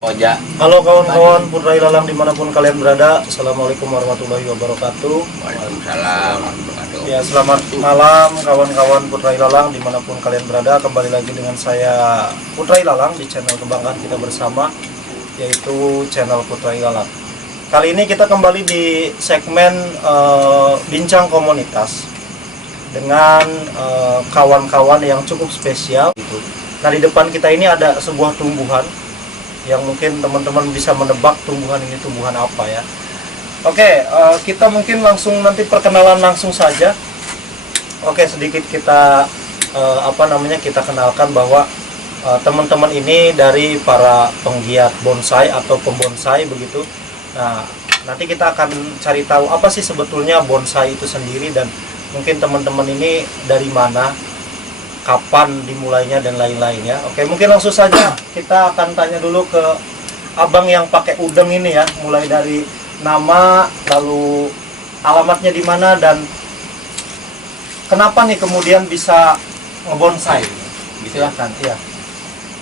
Oja. Halo kawan-kawan Putra Ilalang dimanapun kalian berada, Assalamualaikum warahmatullahi wabarakatuh. Waalaikumsalam warahmatullahi wabarakatuh. Ya, selamat malam kawan-kawan Putra Ilalang dimanapun kalian berada. Kembali lagi dengan saya Putra Ilalang di channel kebanggaan kita bersama, yaitu channel Putra Ilalang. Kali ini kita kembali di segmen bincang komunitas dengan kawan-kawan yang cukup spesial. Nah, di depan kita ini ada sebuah tumbuhan yang mungkin teman-teman bisa menebak tumbuhan ini tumbuhan apa ya. Oke, kita mungkin langsung nanti perkenalan langsung saja. Oke, sedikit kita kita kenalkan bahwa teman-teman ini dari para penggiat bonsai atau pembonsai begitu. Nah, nanti kita akan cari tahu apa sih sebetulnya bonsai itu sendiri, dan mungkin teman-teman ini dari mana, kapan dimulainya, dan lain-lainnya. Oke, mungkin langsung saja kita akan tanya dulu ke abang yang pakai udeng ini ya, mulai dari nama, lalu alamatnya di mana, dan kenapa nih kemudian bisa ngebonsai. Silahkan. Iya.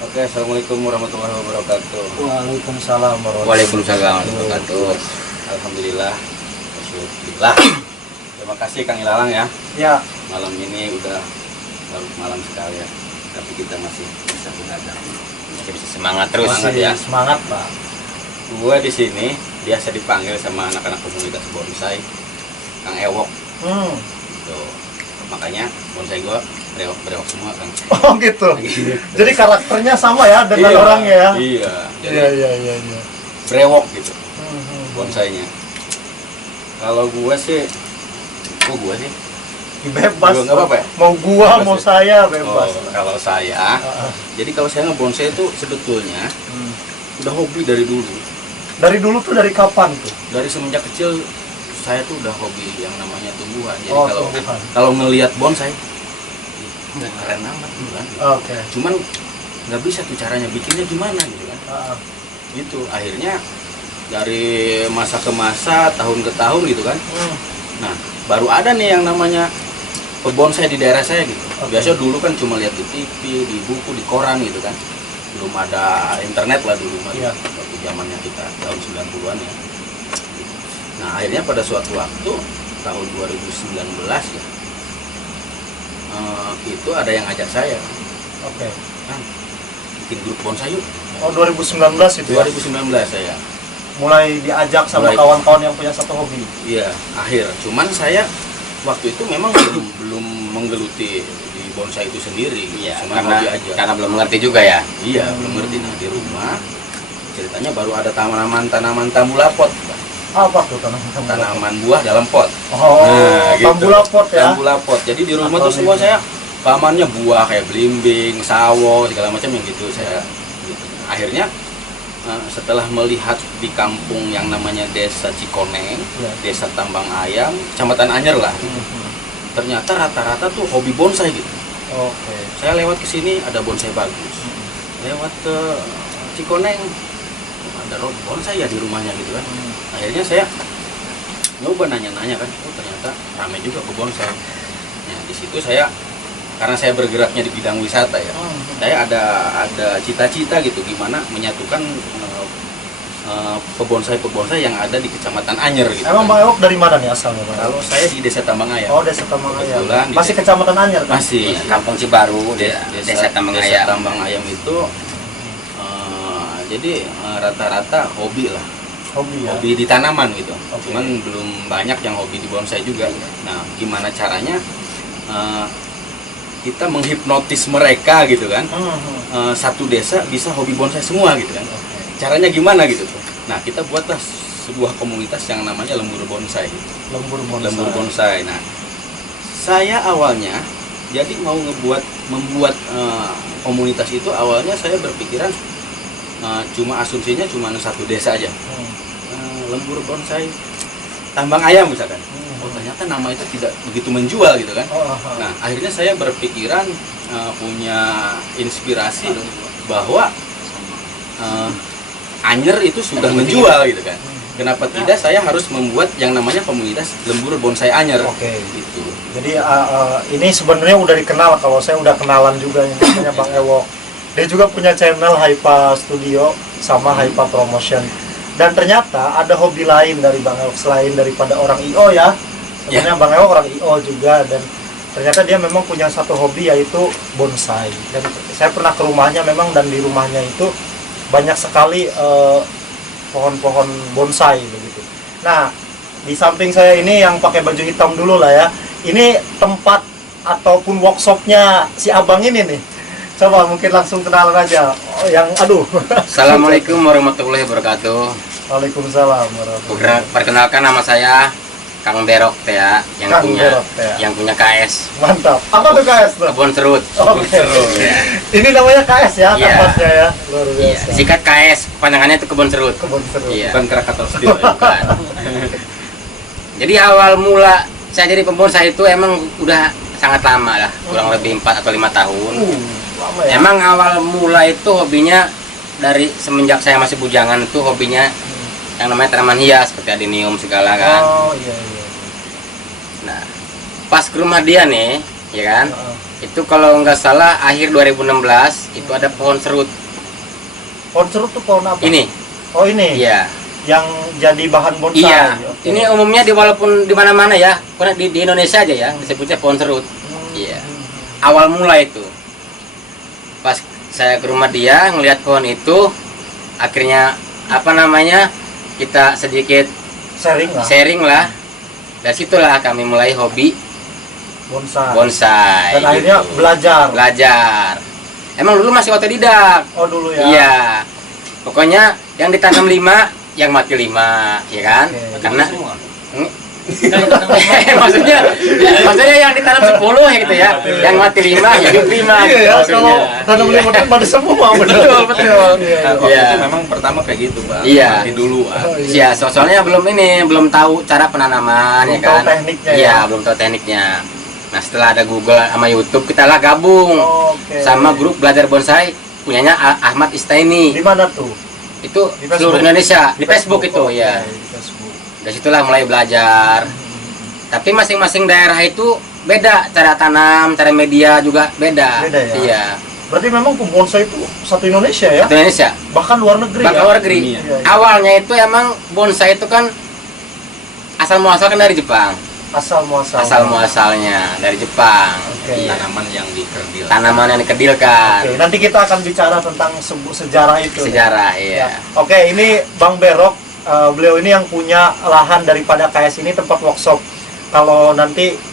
Oke, assalamualaikum warahmatullahi wabarakatuh. Waalaikumsalam Waalaikumsalam warahmatullahi wabarakatuh. Alhamdulillah, Alhamdulillah. Terima kasih Kang Ilalang ya. Ya. Malam ini udah larut malam sekali ya, tapi kita masih bisa begadang, masih bisa semangat terus. Masih ya. Semangat Pak. Gue di sini biasa dipanggil sama anak-anak komunitas bonsai Kang Ewok. Tuh, makanya bonsai gue berewok semua Kang. Oh gitu. Jadi karakternya sama ya dengan orangnya ya. Iya. Iya. Berewok gitu bonsainya. Kalau gue sih, gue sih bebas. Nggak apa-apa ya? Mau gua Bebas mau ya? saya bebas. Kalau saya, jadi kalau saya ngebonsai itu sebetulnya udah hobi dari dulu. Dari dulu tuh dari kapan tuh? Dari semenjak kecil saya tuh udah hobi yang namanya tumbuhan. Jadi Tumbuhan. kalau ngelihat bonsai, keren amat gitu kan. Oke. Cuman nggak bisa tuh caranya bikinnya gimana gitu kan. Gitu. Akhirnya dari masa ke masa, tahun ke tahun gitu kan. Nah, baru ada nih yang namanya pebonsai di daerah saya gitu. Biasanya dulu kan cuma lihat di TV, di buku, di koran gitu kan. Belum ada internet lah dulu waktu zamannya kita tahun 90-an ya. Nah, akhirnya pada suatu waktu tahun 2019 ya, itu ada yang ngajak saya. Oke. Kan bikin grup bonsai yuk. Oh, 2019 itu ya? 2019 saya. Mulai diajak sama kawan-kawan yang punya satu hobi. Iya, akhir. Cuman saya waktu itu memang belum menggeluti di bonsai itu sendiri. Iya, cuma hobi aja. Karena belum mengerti juga ya. Iya, belum mengerti. Nah, di rumah ceritanya baru ada tanaman tambulapot. Apa tuh Tanaman buah dalam pot. Oh, nah, gitu. tambulapot ya. Tambulapot. Jadi di rumah tuh semua saya pamannya buah kayak belimbing, sawo, segala macam yang gitu saya. Gitu. Akhirnya setelah melihat di kampung yang namanya Desa Cikoneng, Desa Tambang Ayam, Kecamatan Anyer lah, ternyata rata-rata tuh hobi bonsai gitu. Oke. Saya lewat ke sini ada bonsai bagus, lewat ke Cikoneng ada bonsai ya di rumahnya gitu kan. Akhirnya saya nyoba nanya-nanya kan, oh ternyata ramai juga ke bonsai. Nah di situ saya, karena saya bergeraknya di bidang wisata ya, saya ada cita-cita gitu gimana menyatukan pebonsai yang ada di Kecamatan Anyer gitu. Emang Bang Ewok dari mana nih asalnya Bang? Kalau saya di Desa Tambang Ayam. Oh, Desa Tambang Ayam. Masih Desa, Kecamatan Anyer kan? masih Kampung Cibaru, Desa Tambang Ayam. Desa Tambang Ayam itu jadi rata-rata hobi lah. Hobi ya. Hobi di tanaman gitu. Oke. Cuman belum banyak yang hobi di bonsai juga. Nah, gimana caranya kita menghipnotis mereka gitu kan? Satu desa bisa hobi bonsai semua gitu kan? Caranya gimana gitu tuh? Nah, kita buatlah sebuah komunitas yang namanya Lembur Bonsai. Lembur Bonsai. Nah, saya awalnya jadi mau membuat komunitas itu, awalnya saya berpikiran cuma asumsinya cuma satu desa aja. Lembur Bonsai Tambang Ayam misalkan. Oh, ternyata nama itu tidak begitu menjual gitu kan. Nah, akhirnya saya berpikiran punya inspirasi bahwa Anyer itu sudah menjual gitu kan. Kenapa tidak saya harus membuat yang namanya komunitas Lembur Bonsai Anyer. Oke. Gitu. Jadi ini sebenarnya udah dikenal, kalau saya udah kenalan juga, yang namanya Bang Ewok. Dia juga punya channel Hypa Studio. sama Hypa Promotion. Dan ternyata ada hobi lain dari Bang Ewok selain daripada orang IO ya. Sebenarnya Bang Ewok orang IO juga, dan ternyata dia memang punya satu hobi yaitu bonsai. Dan saya pernah ke rumahnya memang, dan di rumahnya itu banyak sekali pohon-pohon bonsai begitu. Nah, di samping saya ini yang pakai baju hitam dulu lah ya. Ini tempat ataupun workshopnya si abang ini nih. Coba mungkin langsung kenalan aja. Oh, yang aduh. Assalamualaikum warahmatullahi wabarakatuh. Waalaikumsalam warahmatullahi. Perkenalkan, nama saya Kang Berok teh ya, Kang Berok, ya. yang punya KS Mantap. Apa tuh KS tuh? Kebon Serut. Oke. Ya. Ini namanya KS ya, Iya. tempatnya ya. Luar Iya, biasa. sikat KS, panjangannya itu Kebon Serut. Kebun Serut. Iya. Bukan Krakatau Steel. Bukan. Jadi awal mula saya jadi pembonsai itu emang udah sangat lama lah, kurang lebih 4 atau 5 tahun. Lama ya. Emang awal mula itu hobinya dari semenjak saya masih bujangan, itu hobinya yang namanya tanaman hias seperti adenium segala kan. Oh iya iya. Nah, pas ke rumah dia nih, ya kan, Heeh. itu kalau nggak salah akhir 2016 itu ada pohon serut. Pohon serut tuh pohon apa? Ini, Oh ini. iya, Yang jadi bahan bonsai. iya. Oke. Ini umumnya walaupun di mana-mana ya, karena di Indonesia aja ya disebutnya pohon serut. Iya. Awal mula itu, pas saya ke rumah dia ngelihat pohon itu, akhirnya apa namanya, kita sedikit Sharing lah. lah. Dari situlah kami mulai hobi Bonsai. bonsai. Dan akhirnya gitu. belajar. Emang dulu masih otodidak. Oh dulu ya. Iya. Pokoknya yang ditanam 5, yang mati 5, ya kan? Oke. Karena maksudnya yang ditanam 10 ya gitu ya. Yang mati 5, hidup 5 Iya gitu ya, maksudnya. kalau tanam limau kan pada semua benar. Betul, betul. Iya, Nah, iya. waktu Iya. itu memang pertama kayak gitu, Bang. Iya. Mati dulu. Oh, Iya, soalnya belum tahu cara penanaman, Belum ya kan? tahu tekniknya, Iya, ya? belum tahu tekniknya. Nah, setelah ada Google sama YouTube, kita lah gabung Oke. sama grup belajar bonsai punyanya Ahmad Istaini. Di mana tuh? Itu Di seluruh Facebook? Indonesia, di Facebook itu Oke, ya. Di Facebook. Dari situlah mulai belajar. Tapi masing-masing daerah itu beda cara tanam, cara media juga beda. Beda ya? Iya. Berarti memang pembonsai itu satu Indonesia ya? Satu Indonesia. Bahkan luar negeri Bahkan ya? luar negeri. Dunia. Iya, iya. Awalnya itu emang bonsai itu kan asal muasal kan dari Jepang. Asal muasal. Asal muasalnya dari Jepang. Oke. Iya. Tanaman yang dikerdil. Tanaman yang dikedilkan. Oke, nanti kita akan bicara tentang sejarah itu. Sejarah, Ya. iya. Oke, ini Bang Berok, beliau ini yang punya lahan daripada KS ini, tempat workshop.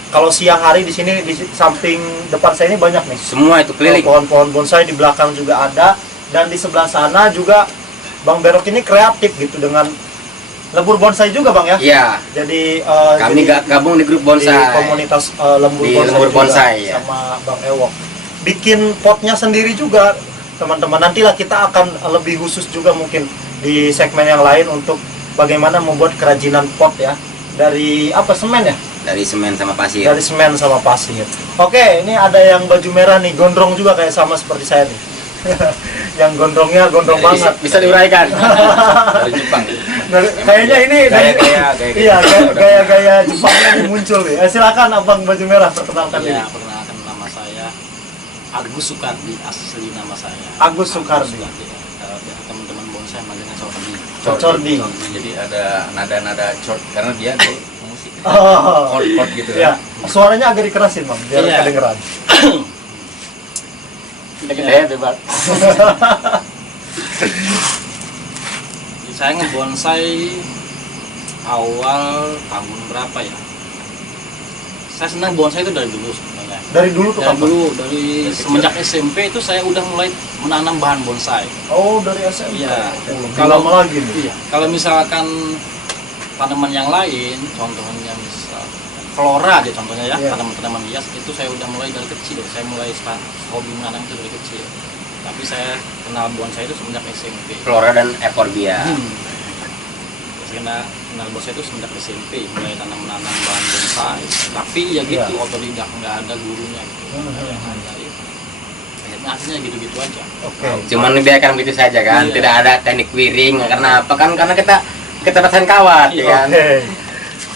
Kalau siang hari di sini di samping depan saya ini banyak nih. Semua itu keliling. Pohon-pohon bonsai di belakang juga ada, dan di sebelah sana juga Bang Berok ini kreatif gitu dengan lembur bonsai juga Bang ya. Iya. Jadi Kami gabung di grup di bonsai. komunitas lembur Di bonsai, lembur juga bonsai, ya. sama Bang Ewok. Bikin potnya sendiri juga teman-teman. Nantilah kita akan lebih khusus juga mungkin di segmen yang lain untuk bagaimana membuat kerajinan pot ya. Dari apa, semen ya? Dari semen sama pasir. Dari semen sama pasir. Oke, ini ada yang baju merah nih, gondrong juga kayak sama seperti saya nih. Yang gondrongnya gondrong banget. Bisa diuraikan. Dari Jepang. Kayaknya ini dari Gaya-gaya iya, gaya-gaya Jepangnya nih muncul nih. Silakan Abang baju merah, perkenalkan diri. Ya, perkenalkan nama saya Agus Sukardi, asli nama saya. Agus Sukardi. Kalau teman-teman bonsai manggilnya Sordi. Cordi. Jadi ada nada-nada chord karena dia di musik. Oh. Chord gitu Ya, suaranya agak dikerasin, Bang, biar Iya. kedengeran. Gede bebas. Saya ngebonsai awal tahun berapa ya? Saya senang bonsai itu dari dulu sebenarnya. Dari dulu tuh Dari kapan? dulu, dari semenjak SMP itu saya udah mulai menanam bahan bonsai. Oh, dari SMP. Iya. Kalau lama lagi nih. Iya. Kalau misalkan tanaman yang lain, contohnya misal flora aja contohnya ya, Iya. tanaman-tanaman hias itu saya udah mulai dari kecil. Saya mulai hobi menanam itu dari kecil. Tapi saya kenal bonsai itu semenjak SMP. Flora dan Euphorbia. Saya kenal bonsai itu semenjak SMP, mulai tanam-tanam bahan bonsai. Tapi ya gitu, Iya. otodidak, nggak ada gurunya gitu. Akhirnya hasilnya gitu-gitu aja. Oke. Cuman dibiarkan begitu saja kan, Iya. tidak ada teknik wiring. Karena apa kan? Karena kita keterbatasan kawat, ya kan. Oke.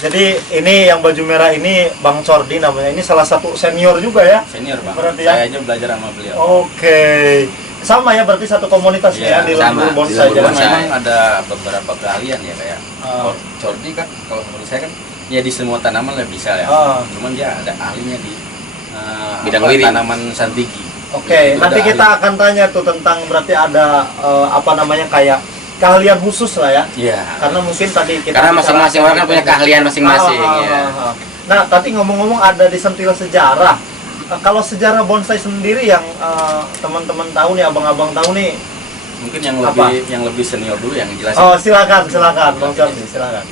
Jadi ini yang baju merah ini Bang Cordi namanya. Ini salah satu senior juga ya. Senior, Bang. Berarti ya? Saya aja belajar sama beliau. Oke. Sama ya, berarti satu komunitas Iya, ya di sama. lembur Di bonsai. lembur Jadi Cuman bonsai. memang ada beberapa keahlian ya kayak Ah. Cordi kan kalau menurut saya kan ya di semua tanaman lah bisa ya. Ah. Cuman dia ada ahlinya di Bidang wiring. tanaman santiki. Oke, Itu nanti ada kita ahli. akan tanya tuh tentang berarti ada apa namanya kayak keahlian khusus lah ya. Iya. Karena mungkin tadi kita Karena masing-masing orang kan punya keahlian masing-masing ya. Nah, tadi ngomong-ngomong ada di sentil sejarah. Kalau sejarah bonsai sendiri yang teman-teman tahu nih, abang-abang tahu nih. Mungkin yang Apa? lebih senior dulu yang jelasin. Oh, silakan, Bang Jordi, silakan.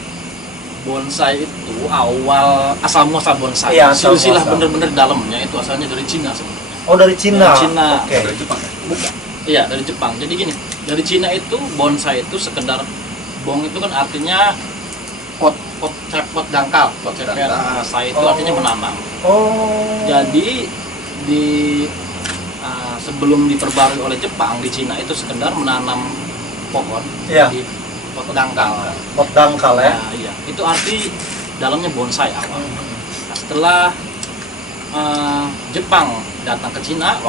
Bonsai itu awal asal muasal bonsai. Iya, asal Silsilah muasal. bener-bener dalamnya itu asalnya dari Cina sebenarnya. Oh, dari Cina. Dari Cina. Oke. Dari Jepang kan? Bukan. Iya, dari Jepang. Jadi gini, dari Cina itu bonsai itu sekedar bong itu kan artinya pot dangkal. Pot dangkal. Sai itu Oh. artinya menanam. Oh. Jadi di sebelum diperbarui oleh Jepang di Cina itu sekedar menanam pohon Iya. di pot dangkal. pot dangkal ya. Nah, iya, itu arti dalamnya bonsai awal. Nah, setelah Jepang datang ke Cina,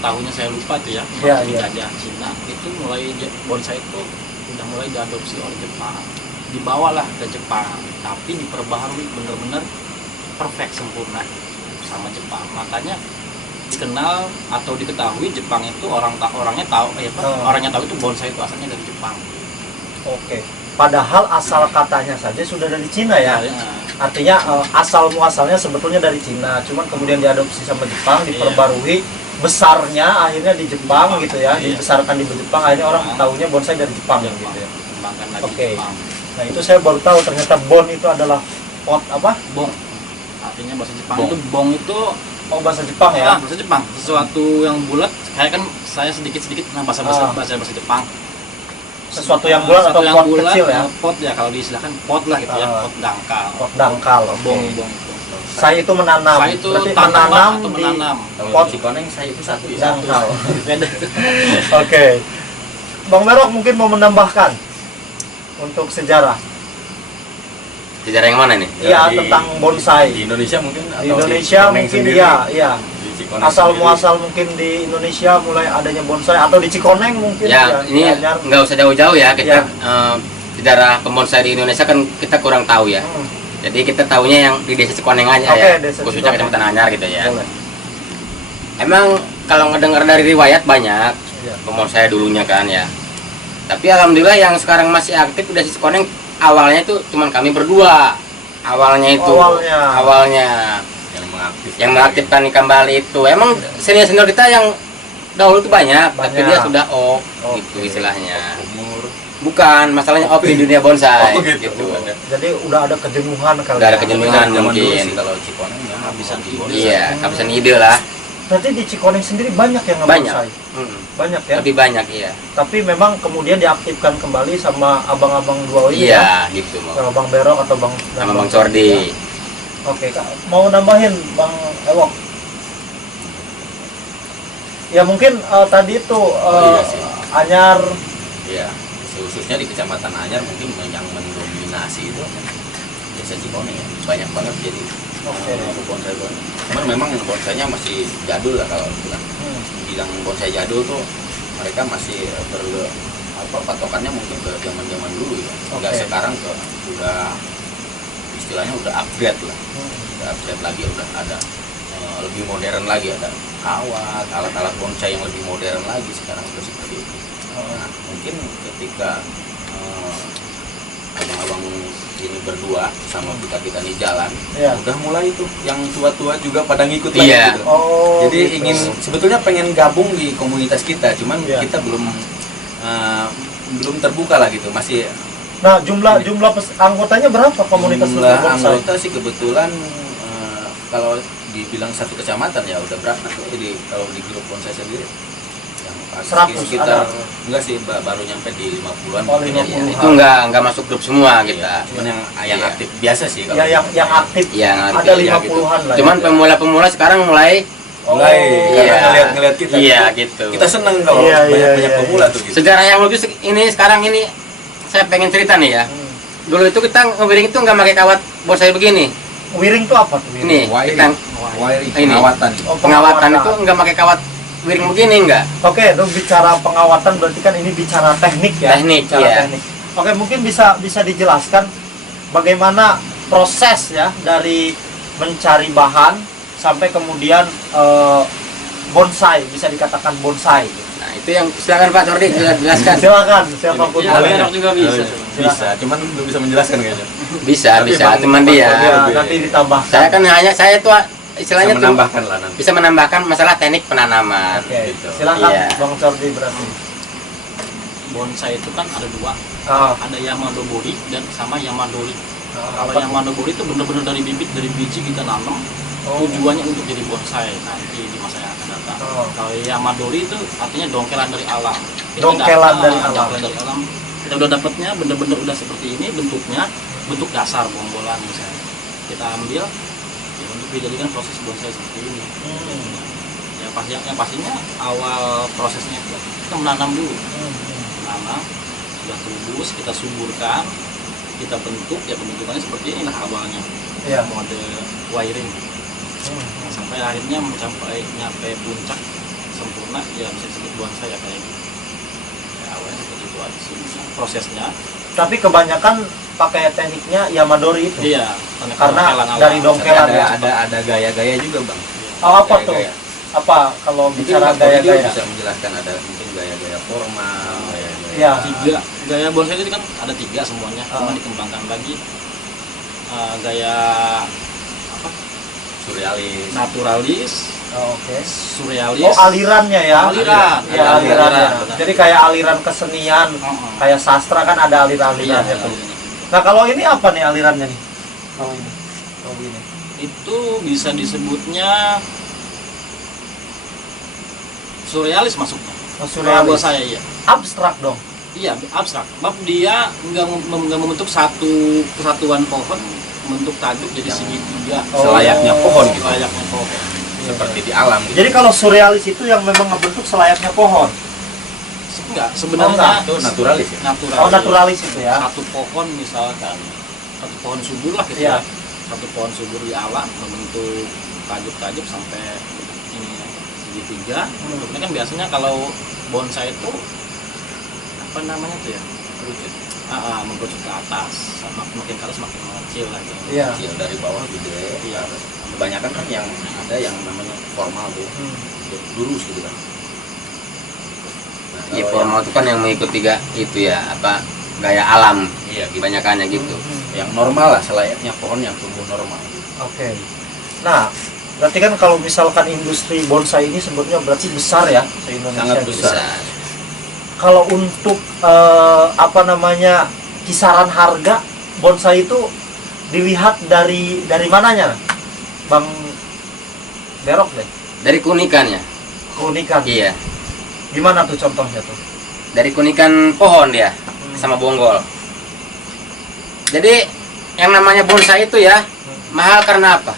tahunnya saya lupa itu ya, Iya, iya. dijajah Cina, itu mulai bonsai itu udah mulai diadopsi oleh Jepang, dibawalah ke Jepang, tapi diperbaharui bener-bener perfect sempurna sama Jepang. Makanya dikenal atau diketahui Jepang itu orangnya tahu orangnya tahu itu bonsai itu asalnya dari Jepang. Oke. Padahal asal katanya saja sudah dari Cina ya. Ya. Artinya asal muasalnya sebetulnya dari Cina, cuman kemudian diadopsi sama Jepang, diperbarui, besarnya akhirnya di Jepang gitu ya, Iya. dibesarkan di Jepang, akhirnya orang tahunya bonsai dari Jepang gitu ya. Kembangkan lagi Oke. Jepang. Nah, itu saya baru tahu ternyata bon itu adalah pot apa? Bong, artinya bahasa Jepang Bong. itu bong itu Oh, bahasa Jepang ya. bahasa Jepang, sesuatu yang bulat. Kayak kan saya sedikit nah bahasa bahasa Jepang. Sesuatu yang bulat atau Sesuatu yang pot bulat, kecil ya. pot ya kalau diistilahkan pot lah gitu ya, Ah. pot dangkal. Pot dangkal. Bong Oke. bong itu. Saya itu menanam. Saya itu Berarti tanaman menanam atau di menanam. Kalau pot di Cikoneng saya itu satu ya. dangkal. Beda. Oke. Bang Merok mungkin mau menambahkan untuk sejarah. Sejarah yang mana nih? Iya, Di- tentang bonsai. Di Indonesia mungkin Di Indonesia Cikoneng mungkin sendiri, iya, iya. di Cikoneng Asal sendiri. muasal mungkin di Indonesia mulai adanya bonsai atau di Cikoneng mungkin Ya, ini Anyar. nggak usah jauh-jauh ya kita Ya. sejarah pembonsai di Indonesia kan kita kurang tahu ya. Hmm, Jadi kita tahunya yang di desa Cikoneng aja Oke, ya, desa khususnya Cikoneng. Kecamatan Anyar gitu ya. boleh. Emang kalau ngedengar dari riwayat banyak Iya. pembonsai dulunya kan ya. Tapi alhamdulillah yang sekarang masih aktif di desa Cikoneng awalnya itu cuman kami berdua. Awalnya itu awalnya yang yang mengaktifkan kembali itu emang senior-senior kita yang dahulu itu banyak, tapi Banyak. dia sudah off Oke. gitu istilahnya. umur. Bukan masalahnya off di dunia bonsai Oh, gitu. gitu. Jadi udah ada kejenuhan kali. Udah ada ya. kejenuhan. Zaman dulu mungkin. sih kalau Cikoneng ya habisan ide. Iya, kehabisan ide lah. Berarti di Cikoneng sendiri banyak yang Banyak. ngebonsai. Mm, Banyak ya. lebih banyak iya. Tapi memang kemudian diaktifkan kembali sama abang-abang dua ini ya. Iya, gitu mau. Sama Bang Berok atau Bang Sama Bang Cordi. Oke, Kak, mau nambahin Bang Ewok? Ya mungkin tadi itu iya sih. Anyar. Iya, khususnya di Kecamatan Anyar mungkin yang mendominasi itu desa Cikoneng ya. Banyak banget jadi Oke. bonsai. Cuman memang bonsainya masih jadul lah kalau bilang. Bilang bonsai jadul tuh mereka masih patokannya mungkin ke zaman-zaman dulu ya. Enggak Oke. sekarang ke udah istilahnya udah upgrade lah. Udah upgrade lagi, udah ada lebih modern lagi, ada kawat, alat-alat bonsai yang lebih modern lagi sekarang sudah seperti itu. Nah, mungkin ketika abang-abang ini berdua sama kita nih jalan, Iya. udah mulai tuh yang tua-tua juga pada ngikut lagi Iya. gitu. Oh, Jadi gitu. ingin sebetulnya pengen gabung di komunitas kita, cuman Iya. kita belum terbuka lah gitu, masih Nah, jumlah anggotanya berapa komunitas jumlah lembur bonsai? anggota sih kebetulan kalau dibilang satu kecamatan ya udah berapa tuh kalau di grup bonsai sendiri yang pasti 100 sekitar ada. enggak sih baru nyampe di 50-an Oh, mungkin ya. 50. Itu nggak masuk grup semua kita. Cuman yang Iya. aktif biasa sih Ya yang aktif Yang ada aktif, ya, 50-an lah. Cuman ya. pemula-pemula sekarang mulai mulai iya. karena ngeliat kita Iya, gitu. kita seneng kalau Iya, banyak iya, pemula iya. tuh gitu. Sejarah yang lucu ini sekarang ini saya pengen cerita nih ya. Dulu itu kita ngewiring itu nggak pakai kawat bonsai begini. Wiring itu apa tuh? Ini Wiring. kita Wiring Ini. pengawatan. Oh, pengawatan itu nggak pakai kawat wiring begini enggak. Oke, itu bicara pengawatan berarti kan ini bicara teknik ya. Teknik, bicara iya. teknik. Oke, mungkin bisa dijelaskan bagaimana proses ya dari mencari bahan sampai kemudian bonsai, bisa dikatakan bonsai. Nah, itu yang silakan Pak Sordi jelaskan. Silakan, siapapun Ya, boleh. Berok juga bisa. Bisa, cuman belum bisa menjelaskan kayaknya. Bisa, Tapi bisa, Bang- cuman Bang dia. Sordi Ya, lebih- nanti ditambahkan. Saya tuh Bisa istilahnya tuh menambahkan lah nanti. bisa menambahkan masalah teknik penanaman. Oke, Gitu. silakan Iya. Bang Cordi berarti. Bonsai itu kan ada dua, Ah, ada Yamadobori dan sama Yamadori. Kalau apa? Yamadobori itu benar-benar dari bibit, dari biji kita nanam, Oh. tujuannya untuk jadi bonsai nanti di masa yang akan datang. Oh. Kalau Yamadori itu artinya dongkelan dari alam. Dongkelan dari alam. Dongkelan dari alam. Kita udah dapatnya benar-benar udah seperti ini bentuknya, bentuk dasar bonggolan misalnya. Kita ambil ya, untuk dijadikan proses bonsai seperti ini. Hmm. Yang pastinya awal prosesnya itu kita menanam dulu. Menanam, sudah tumbuh, kita suburkan, kita bentuk, ya bentukannya seperti inilah awalnya. Iya. Mode wiring. Nah, sampai akhirnya nyampe puncak sempurna, ya bisa disebut bonsai ya kayak gitu. Ya, awalnya seperti itu aja sih prosesnya. Tapi kebanyakan pakai tekniknya Yamadori itu. Iya, Karena dongkelan alam. dari dongkelan Ada, ya. ada gaya-gaya juga bang. Oh, apa tuh? Gaya-gaya. Apa kalau Mungkin bicara Bang Sordi juga gaya-gaya? bisa menjelaskan ada mungkin gaya-gaya formal, gaya-gaya Iya. Tiga gaya bonsai itu kan ada tiga semuanya, cuma dikembangkan lagi. Gaya apa? surrealis. Naturalis, Oh, oke. surrealis. Oh, alirannya ya. Aliran. Ya, Ada alirannya. aliran. Jadi kayak aliran kesenian, kayak sastra kan ada Iya, aliran-alirannya tuh. alirannya. Nah, kalau ini apa nih alirannya nih? Kalau ini. Kalau ini. Itu bisa disebutnya surrealis masuknya. Oh, Kalau buat surrealis. saya iya. Abstrak dong. Iya, abstrak. Bab dia nggak membentuk satu kesatuan pohon, membentuk tajuk jadi segitiga. Oh. Selayaknya pohon gitu. Layaknya pohon. Seperti di alam gitu. Jadi kalau surrealis itu yang memang ngebentuk selayaknya pohon. Enggak, Oh, sebenarnya enggak. Itu naturalis ya. naturalis. Oh, naturalis itu ya. Satu pohon misalkan, satu pohon subur lah gitu Iya. ya. Satu pohon subur di alam membentuk tajuk-tajuk sampai ini segitiga. Bentuknya kan biasanya kalau bonsai itu apa namanya tuh ya? Kerucut. Mengkerucut ke atas, makin ke atas makin mengecil lagi. Iya. Kecil dari bawah gede. Iya. Kebanyakan kan yang ada yang namanya formal tuh, lurus gitu kan. Nah, Iya, kalau formal itu kan yang mengikuti itu ya, apa gaya alam. Iya, gitu. Kebanyakannya gitu. yang normal lah, selayaknya pohon yang tumbuh normal. Oke. Nah, berarti kan kalau misalkan industri bonsai ini sebetulnya berarti besar ya se-Indonesia. Sangat gitu. besar. Bisa. Kalau untuk apa namanya kisaran harga bonsai itu dilihat dari mananya, Bang Berok deh, Dari keunikannya. keunikan. Iya. Gimana tuh contohnya tuh? Dari keunikan pohon dia sama bonggol. Jadi yang namanya bonsai itu ya mahal karena apa?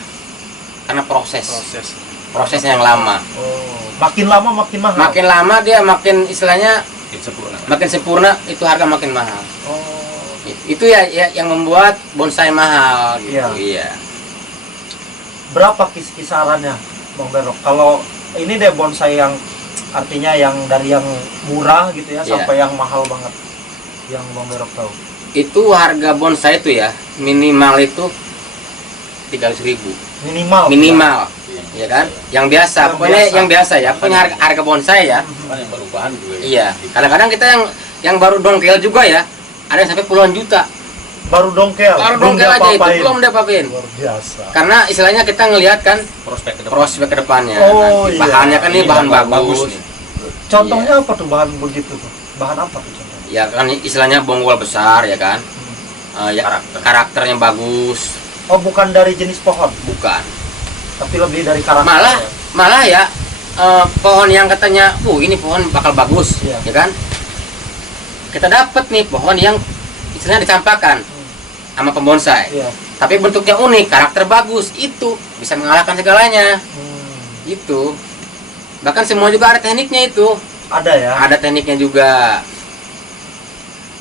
Karena prosesnya yang lama. Oh, makin lama makin mahal. Makin lama dia makin istilahnya Makin sempurna. makin sempurna, itu harga makin mahal. Oh, Itu ya yang membuat bonsai mahal gitu. Iya. Iya. berapa kisarannya, Bang Berok? Kalau ini deh bonsai yang artinya yang dari yang murah gitu ya Iya. sampai yang mahal banget, yang Bang Berok tahu. Itu harga bonsai itu ya minimal itu 300.000 minimal, ya kan? Yang biasa, Yang pokoknya biasa. yang biasa ya, pokoknya harga bonsai ya. Kan yang baru bahan juga. Iya. Kadang-kadang kita yang baru dongkel juga ya, ada yang sampai puluhan juta. Baru dongkel. Baru belum dongkel aja itu diapa-apain. belum diapa-apain. Luar biasa. Karena istilahnya kita ngelihat kan Prospek ke depan. prospek ke depannya. Oh, Nanti iya. bahannya kan ini bahan bagus. nih. Contohnya apa tuh bahan begitu tuh? Bahan apa tuh contohnya? Ya kan istilahnya bonggol besar ya kan. Ya, karakternya bagus, Oh, bukan dari jenis pohon, bukan. tapi lebih dari karakter. Malah ya pohon yang katanya, ini pohon bakal bagus, Iya. ya kan? Kita dapat nih pohon yang istilahnya dicampakkan sama pembonsai, Iya. tapi bentuknya unik, karakter bagus, itu bisa mengalahkan segalanya, itu. Bahkan semua juga ada tekniknya itu, Ada ya. ada tekniknya juga.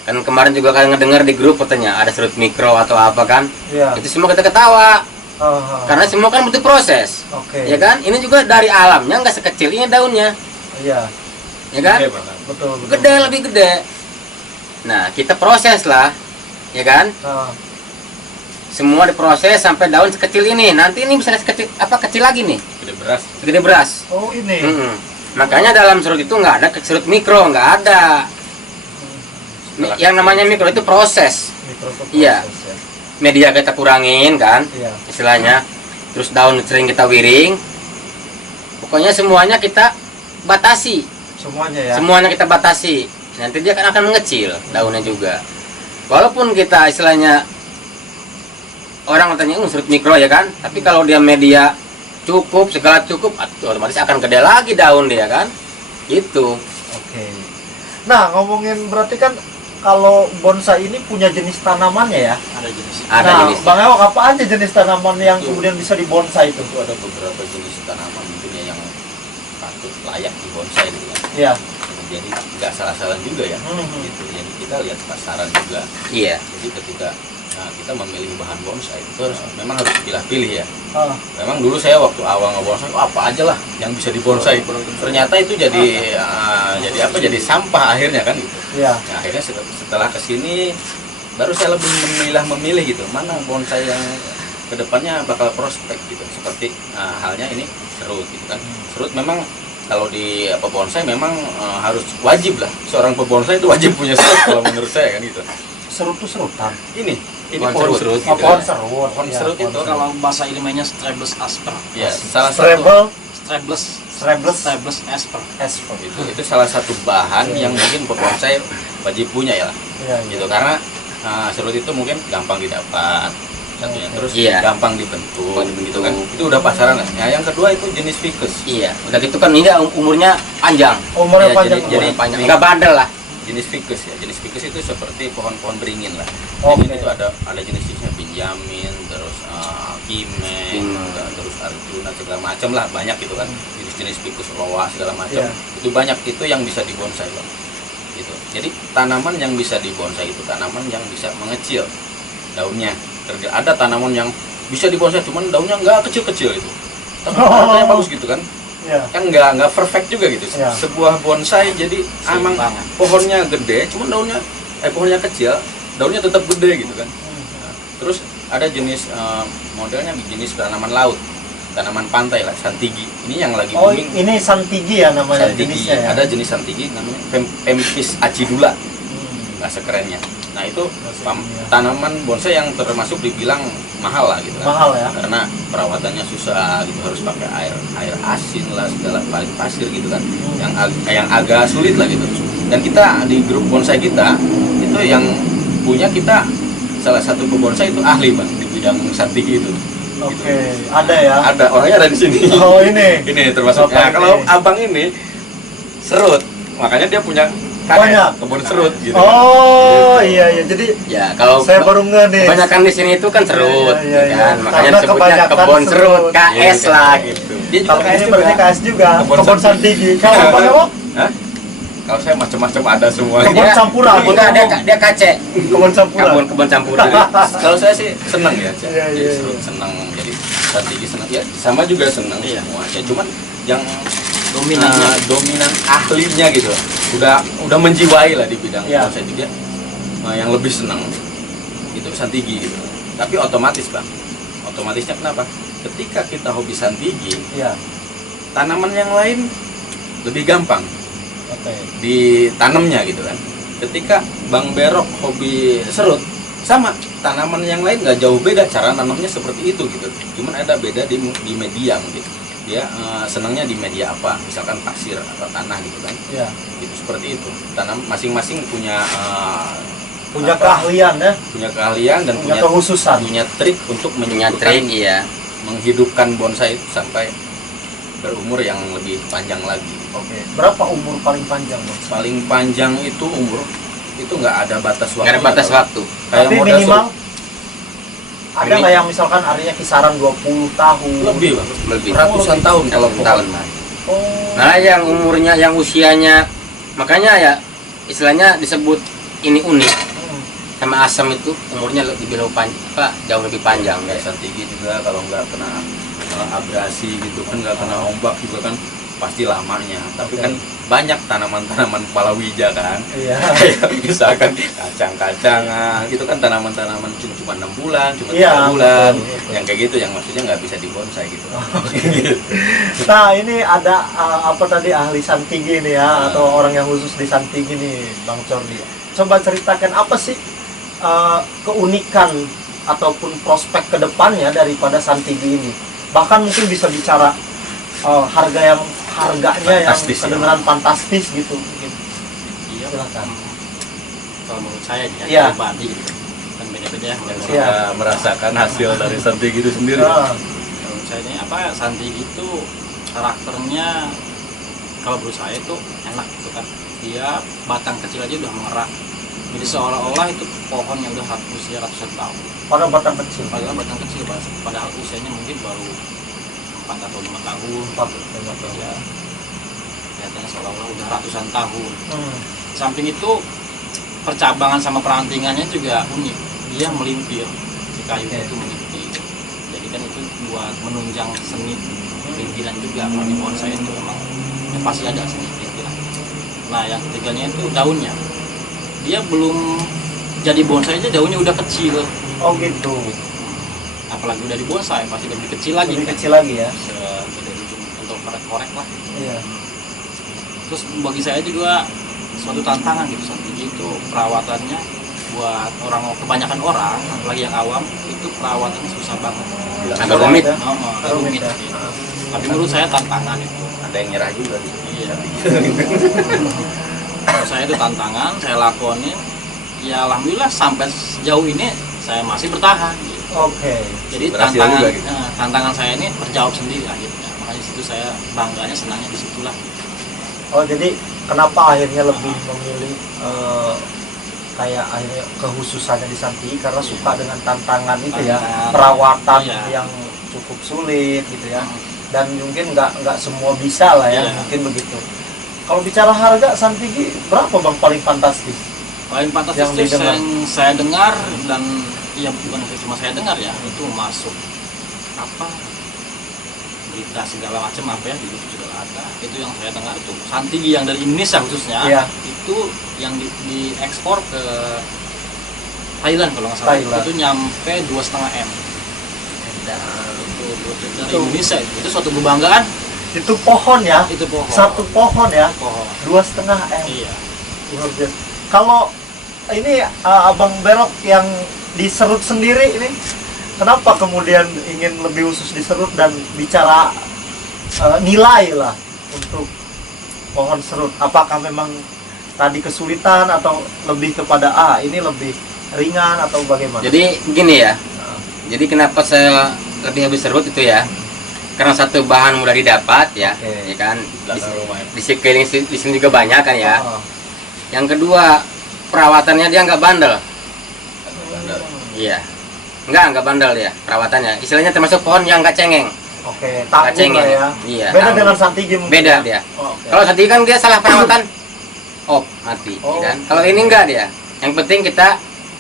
Kan kemarin juga kalian ngedengar di grup katanya ada serut mikro atau apa kan? Iya. Itu semua kita ketawa. Aha. Karena semua kan butuh proses. Oke. Ya kan? Ini juga dari alamnya, nggak sekecil ini daunnya. Iya, ya kan? Gede banget. betul, betul. Gede, lebih gede. Nah, kita proses lah, ya kan? Nah, Semua diproses sampai daun sekecil ini. Nanti ini bisa kecil lagi nih, Gede beras. segede beras. oh ini. Mm-mm. Makanya dalam serut itu nggak ada serut mikro, nggak ada. Yang namanya mikro itu proses. Mikroskop Iya. proses, ya. Media kita kurangin kan, Iya. istilahnya. Terus daun sering kita wiring. Pokoknya semuanya kita batasi. Semuanya ya. Semuanya kita batasi. Nanti dia akan mengecil daunnya juga. Walaupun kita istilahnya orang katanya serut mikro ya kan, tapi kalau dia media cukup, segala cukup, otomatis akan gede lagi daun dia kan. Gitu. Oke. Nah, ngomongin berarti kan kalau bonsai ini punya jenis tanamannya ya. Ada jenis. Ada Nah, jenis. Bang Ewok, apa aja jenis tanaman yang kemudian bisa dibonsai itu? Itu ada beberapa jenis tanaman mungkin ya yang patut layak di bonsai gitu kan. Iya. Jadi nggak salah-salah juga ya. Mhm. Gitu. Jadi kita lihat pasaran juga. Iya. Jadi ketika kita memilih bahan bonsai itu memang harus pilih-pilih ya. Ah, Memang dulu saya waktu awal ngebonsai apa aja lah yang bisa dibonsai. Ternyata itu jadi jadi apa? Jadi sampah akhirnya kan gitu. iya. Nah, akhirnya setelah kesini baru saya lebih memilih gitu mana bonsai yang kedepannya bakal prospek gitu. Seperti halnya ini serut gitu kan. Serut memang kalau di bonsai memang harus wajib lah seorang pebonsai itu wajib punya serut kalau menurut saya kan gitu. Serut itu serutan. Ini Pohon pohon serut. serut. Oh, gitu pohon ya. serut. Pohon Iya, serut pohon itu Kalau bahasa ilmiahnya Strabelus asper. ya salah satu Strebel, Strabelus asper. Esper. itu salah satu bahan yang mungkin pebonsai wajib punya ya lah. Iya, iya. Gitu karena serut itu mungkin gampang didapat satunya, terus Iya. gampang dibentuk Gampang dibentuk. gitu kan. Itu udah pasaran lah. Nah, yang kedua itu jenis ficus. Iya. Udah gitu kan ini umurnya panjang. Umurnya Iya, panjang. Jadi Umurnya panjang. panjang. Enggak bandel lah. Jenis ficus ya. Jenis ficus itu seperti pohon-pohon beringin lah. Oke. Beringin itu ada jenis-jenisnya Benjamin, terus Kimeng, terus Arjuna segala macam lah, banyak gitu kan. Jenis-jenis ficus loa segala macam. Iya. Itu banyak itu yang bisa dibonsai loh. Gitu. Jadi tanaman yang bisa dibonsai itu tanaman yang bisa mengecil daunnya. Ada tanaman yang bisa dibonsai cuman daunnya nggak kecil-kecil itu. Tapi katanya bagus gitu kan. Iya. Kan nggak perfect juga gitu. Ya. Sebuah bonsai jadi emang Seimbangan. pohonnya gede cuman pohonnya kecil daunnya tetap gede gitu kan. Nah, terus ada jenis modelnya jenis tanaman laut, tanaman pantai lah, santigi ini yang lagi Oh, booming. ini santigi ya namanya Santigi jenisnya ya. ada jenis santigi namanya Pempis acidula Hmm. bahasa kerennya. Nah itu Bahasa ilmiah. tanaman bonsai yang termasuk dibilang mahal lah gitu kan. Mahal ya. Karena perawatannya susah gitu, harus pakai air asin lah segala pasir gitu kan, yang agak sulit lah gitu. Dan kita di grup bonsai kita itu yang punya kita salah satu pebonsai itu ahli bang di bidang santigi itu. Oke, ada ya. Ada orangnya ada di sini. Oh, ini. Ini termasuk. Bapak Nah, kalau ini. abang ini serut, makanya dia punya Banyak. kebun serut gitu. Oh, iya iya. Jadi Ya, kalau saya baru nge nih. kebanyakan di sini itu kan serut, Iya, iya, ya kan? iya. Makanya Karena disebutnya kebanyakan kebun serut, serut. KS Iya, lah iya. gitu. Dia juga Tapi KS ini juga. berarti KS juga. Kebun Kebun santigi. Kalau apa Ewok? Hah? Kalau saya macam-macam ada semua. Kebun Dia- campuran. Enggak, dia KC. Kebun campuran. Kebun campuran. Kalau saya sih senang ya, Cak. Iya, Jadi iya, serut senang, jadi santigi senang ya. Sama juga senang Iya. semua. Ya cuman yang Dominannya. dominan ahlinya gitu. Udah menjiwai lah di bidang Iya. bonsai itu dia. Yang lebih senang itu santigi gitu. Tapi otomatis bang, otomatisnya kenapa? Ketika kita hobi santigi, Iya. tanaman yang lain lebih gampang Oke. ditanamnya gitu kan. Ketika Bang Berok hobi serut, sama tanaman yang lain nggak jauh beda cara nanamnya seperti itu gitu. Cuman ada beda di media mungkin. Dia senangnya di media apa, misalkan pasir atau tanah gitu kan. Iya. Itu seperti itu. Tanam masing-masing punya Punya apa? keahlian ya. punya keahlian dan Punya punya kehususan. trik untuk Punya trik, iya. menghidupkan bonsai itu sampai berumur yang lebih panjang lagi. Oke. Berapa umur paling panjang, Bang? Paling panjang itu umur itu nggak ada batas waktu. Nggak ada batas waktu. Kayak Tapi model minimal serut. ada nggak yang misalkan artinya kisaran 20 tahun? Lebih Bang. Lebih. Ratusan tahun kalau pohon. tahun, Mas. Oh. Nah, yang umurnya, yang usianya, makanya ya istilahnya disebut ini unik. Hmm. Sama asam itu umurnya lebih jauh lebih panjang. Kayak santigi juga kalau nggak kena abrasi gitu kan, nggak kena ombak juga kan pasti lamanya. Tapi Oke. kan banyak tanaman-tanaman palawija kan. Iya. Kayak misalkan kacang-kacangan gitu kan, tanaman-tanaman cuma 6 bulan, cuma 3 Iya, bulan. betul, betul. Yang kayak gitu yang maksudnya nggak bisa dibonsai gitu. Nah, ini ada apa tadi ahli Santigi nih ya, atau orang yang khusus di Santigi nih, Bang Cordi. Coba ceritakan apa sih keunikan ataupun prospek kedepannya daripada Santigi ini. Bahkan mungkin bisa bicara harganya yang Fantastis, ya. kedengeran fantastis gitu. Mungkin. Iya, Silakan. kalau menurut saya ya, Iya. pribadi gitu kan beda-beda ya Yang menurut Iya. sudah merasakan hasil dari Santigi itu sendiri. Nah, menurut saya ini apa Santigi itu karakternya kalau menurut saya itu enak gitu kan, dia batang kecil aja udah mengerak, jadi seolah-olah itu pohon yang udah usia ratusan tahun, pada batang kecil. padahal batang kecil padahal usianya mungkin baru 4 atau 5 tahun ya, kelihatannya seolah-olah udah ratusan tahun. Samping itu percabangan sama perantingannya juga unik, dia melimpir, si kayunya Oke. itu melimpir, jadi kan itu buat menunjang seni limpiran juga. Kalau di bonsai itu memang ya pasti ada seni limpiran. Nah yang ketiganya itu daunnya, dia belum jadi bonsai aja daunnya udah kecil, Oh gitu. apalagi udah di bonsai pasti lebih kecil lagi Lebih kan. kecil lagi ya. Dari ujung untuk korek-korek lah. Iya. Terus bagi saya juga suatu tantangan gitu Santigi itu perawatannya buat kebanyakan orang, apalagi yang awam itu perawatannya susah banget. Agak rumit. Ya. Agak rumit. ya. Gitu. Tapi menurut saya tantangan itu. Ada yang nyerah juga. Iya. Menurut saya itu tantangan, saya lakonin. Ya alhamdulillah sampai sejauh ini saya masih bertahan. Gitu. Oke. Jadi Berhasil tantangan juga gitu. tantangan saya ini terjawab sendiri akhirnya. Makanya di situ saya bangganya, senangnya di situlah. Oh jadi kenapa akhirnya lebih memilih kayak akhirnya kehususannya di Santigi karena suka dengan tantangan itu ya, Tantangan. perawatan Iya. yang cukup sulit gitu ya, dan mungkin nggak semua bisa lah ya, Iya. mungkin begitu. Kalau bicara harga Santigi berapa bang paling fantastis? Paling pantas Yang itu didengar. yang saya dengar, dan ya bukan cuma saya dengar ya, itu masuk apa berita segala macam apa ya, di YouTube juga ada. Itu yang saya dengar itu Santigi yang dari Indonesia khususnya, Iya. itu yang diekspor ke Thailand kalau nggak salah. Thailand. Itu nyampe 2,5 M. Itu dari Indonesia itu suatu kebanggaan. Itu pohon ya, Itu pohon. satu pohon ya, pohon. 2,5 M. Iya. Luar biasa. Kalau ini Abang Berok yang diserut sendiri ini, kenapa kemudian ingin lebih khusus diserut dan bicara nilai lah untuk pohon serut? Apakah memang tadi kesulitan atau lebih kepada ini lebih ringan atau bagaimana? Jadi gini ya. Jadi kenapa saya lebih habis serut itu ya? Karena satu bahan mudah didapat ya, Oke. ya kan. Belakang rumah ya. Di sekeliling di sini juga banyak kan ya. Oh. Yang kedua, perawatannya dia nggak bandel. Bandel. Iya. Nggak bandel ya perawatannya. Istilahnya termasuk pohon yang nggak cengeng. Oke, tanggung Cengeng. lah ya. Iya, Beda tanggung. dengan Santigi mungkin. Beda ya? dia. Oh, oke. Kalau tadi kan dia salah perawatan, mati, Oh. ya kan? Kalau ini enggak dia. Yang penting kita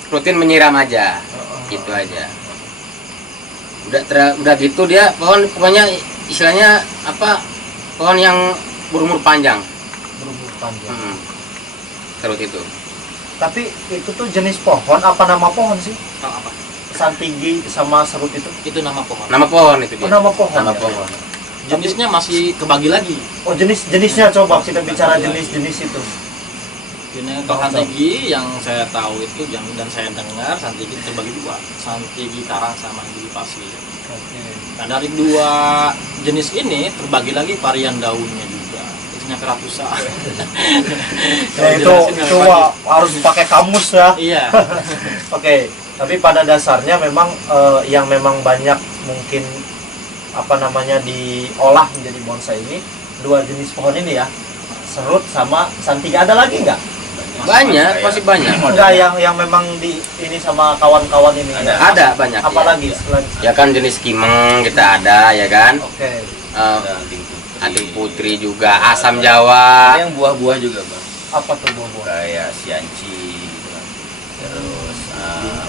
rutin menyiram aja, Oh. gitu aja. Udah gitu dia pohon pokoknya istilahnya apa? Pohon yang berumur panjang. Berumur panjang. Serut itu. Tapi itu tuh jenis pohon apa nama pohon sih? Kalau apa? Santigi sama serut itu? Itu nama pohon. Nama pohon itu Oh, dia. nama pohon. Nama ya? pohon. Jenisnya masih kebagi lagi. Oh, jenisnya coba kita bicara jenis-jenis itu. Ini kalau Santigi yang saya tahu itu dan saya dengar Santigi terbagi dua, Santigi karang sama Santigi pasir. Oke. Nah dari dua jenis ini terbagi lagi varian daunnya juga. Itu nyampe ratusan. Ya, itu harus pakai kamus ya. Iya. Oke. Tapi pada dasarnya memang yang memang banyak mungkin apa namanya diolah menjadi bonsai ini dua jenis pohon ini ya. Serut sama Santigi. Ada lagi nggak? Banyak, pasti banyak. Enggak yang memang di ini sama kawan-kawan ini. Ada. ya? Ada banyak. Apalagi ya. selain Ya kan jenis kimeng kita ada ya kan. Oke. Ada anting putri. Anting putri juga, asam Jawa. Ada yang buah-buah juga bang, Apa tuh buah-buah? kayak sianci gitu kan. Terus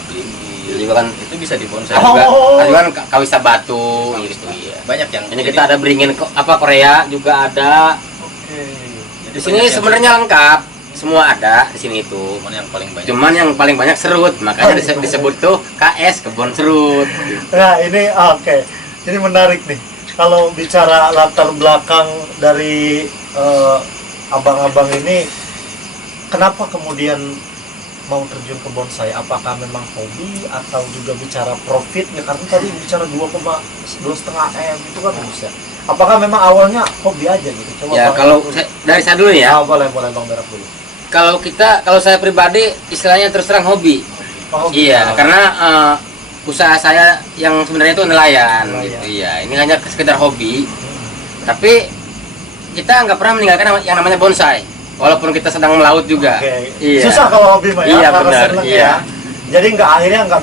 belimbing, itu juga kan itu bisa dibonsai juga, Oh. juga kan kawisa batu gitu. iya banyak yang Ini kita ada beringin Korea juga ada. Oke. Di sini sebenarnya lengkap, semua ada di sini itu. Cuman yang paling banyak serut, makanya disebut tuh KS kebun serut. Nah ini oke, ini menarik nih. Kalau bicara latar belakang dari abang-abang ini, kenapa kemudian mau terjun ke bonsai? Apakah memang hobi atau juga bicara profit? Ya karena tadi bicara 2,5 M itu kan bisa. Apakah memang awalnya hobi aja gitu? Coba Ya Bang kalau Berak dulu. dari saya dulu ya. Boleh Bang Berak dulu. Kalau saya pribadi istilahnya terus terang hobi. Oh, hobi. Iya, karena usaha saya yang sebenarnya itu nelayan gitu. Iya, ini hanya sekedar hobi. Tapi kita nggak pernah meninggalkan yang namanya bonsai, walaupun kita sedang melaut juga. Oke. Iya. Susah kalau hobi mah ya, Iya, karena benar, seneng iya. ya. Jadi akhirnya nggak